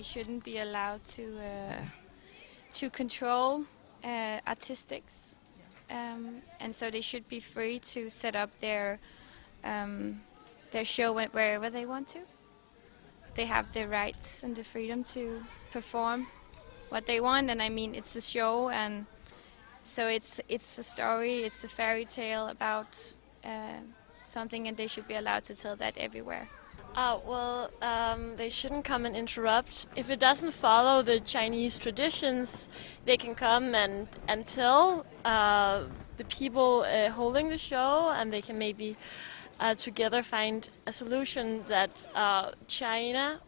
they shouldn't be allowed to control artistics, and so they should be free to set up their show wherever they want to. They have the rights and the freedom to perform what they want, and I mean it's a show, and so it's a story, it's a fairy tale about something, and they should be allowed to tell that everywhere. They shouldn't come and interrupt. If it doesn't follow the Chinese traditions, they can come and tell the people holding the show, and they can maybe together find a solution that China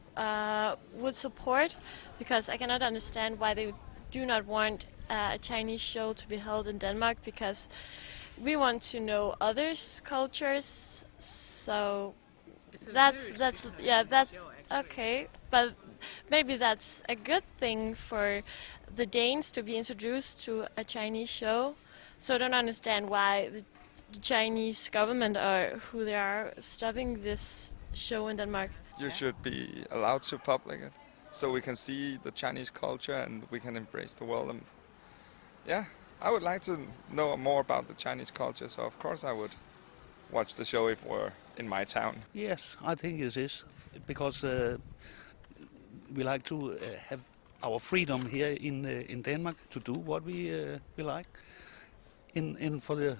would support, because I cannot understand why they do not want a Chinese show to be held in Denmark, because we want to know others' cultures, so that's okay, but maybe that's a good thing for the Danes to be introduced to a Chinese show. So I don't understand why the Chinese government or who they are stopping this show in Denmark. You should be allowed to public it, so we can see the Chinese culture and we can embrace the world. And yeah, I would like to know more about the Chinese culture, so of course I would watch the show if it were in my town. Yes, I think it is, because we like to have our freedom here in Denmark to do what we like, for the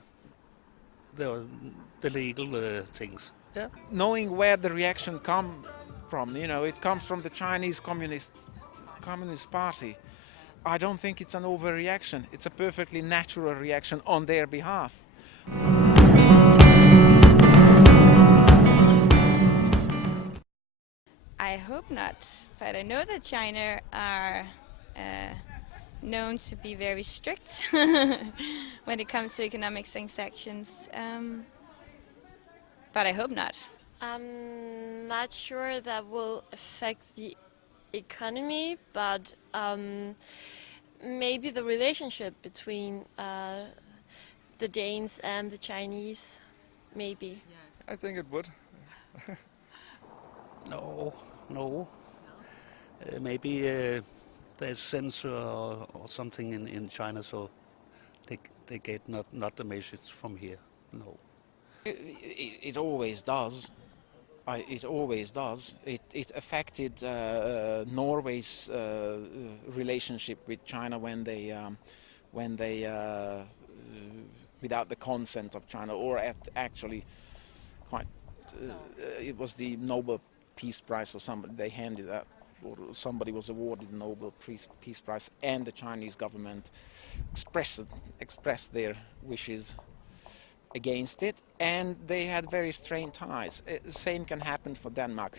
legal things. Yeah. Knowing where the reaction come from, it comes from the Chinese Communist Party. I don't think it's an overreaction. It's a perfectly natural reaction on their behalf. I hope not, but I know that China are known to be very strict when it comes to economic sanctions, but I hope not. I'm not sure that will affect the economy, but maybe the relationship between the Danes and the Chinese, maybe. I think it would. No. Maybe there's censor or something in China, so they get not the message from here. No. It always does. It always does. It affected Norway's relationship with China when they without the consent of China, or actually quite it was the Nobel Peace Prize or somebody they handed that, or somebody was awarded the Nobel Peace Prize, and the Chinese government expressed their wishes against it, and they had very strained ties. The same can happen for Denmark.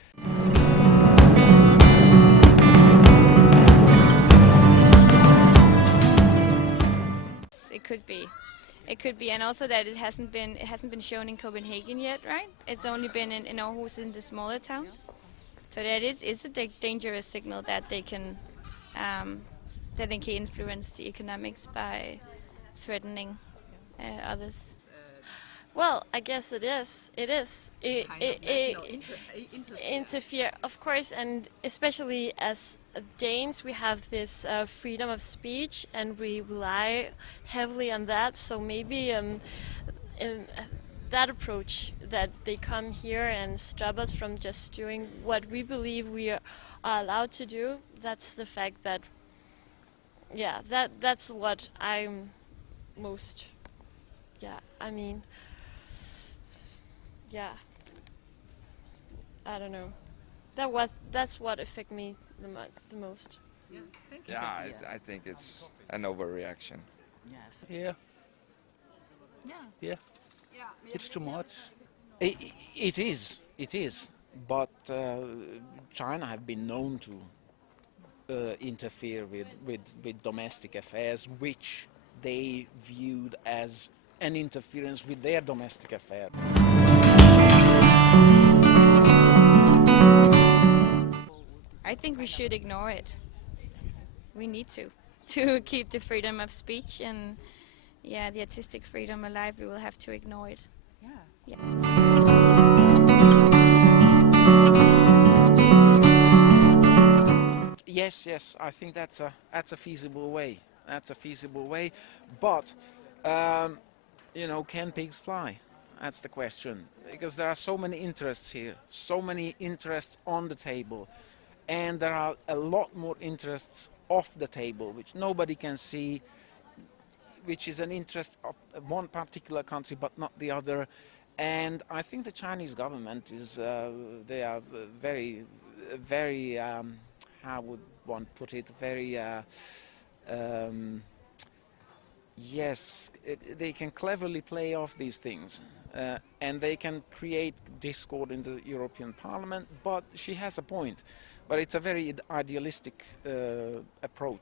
It could be, and also that it hasn't been shown in Copenhagen yet, right? It's only been in Aarhus, in the smaller towns. So that is a dangerous signal that they can influence the economics by threatening others. Well, I guess it is. Interfere, of course, and especially as Danes, we have this freedom of speech, and we rely heavily on that. So maybe in that approach, that they come here and stop us from just doing what we believe we are allowed to do. That's the fact that, yeah, that's what I'm most. Yeah, I mean. Yeah, I don't know. That's what affected me the most. Yeah, thank you. Yeah, I think it's an overreaction. Yes. Yeah. It's too much. It is. But China have been known to interfere with domestic affairs, which they viewed as an interference with their domestic affairs. I think we should ignore it. We need to keep the freedom of speech and the artistic freedom alive. We will have to ignore it. Yes, yes, I think that's a feasible way. That's a feasible way, but you know, can pigs fly? That's the question, because there are so many interests here, so many interests on the table, and there are a lot more interests off the table which nobody can see, which is an interest of one particular country but not the other. And I think the Chinese government is, they are very, how would one put it, very, yes, they can cleverly play off these things. And they can create discord in the European Parliament, but she has a point. But it's a very idealistic approach.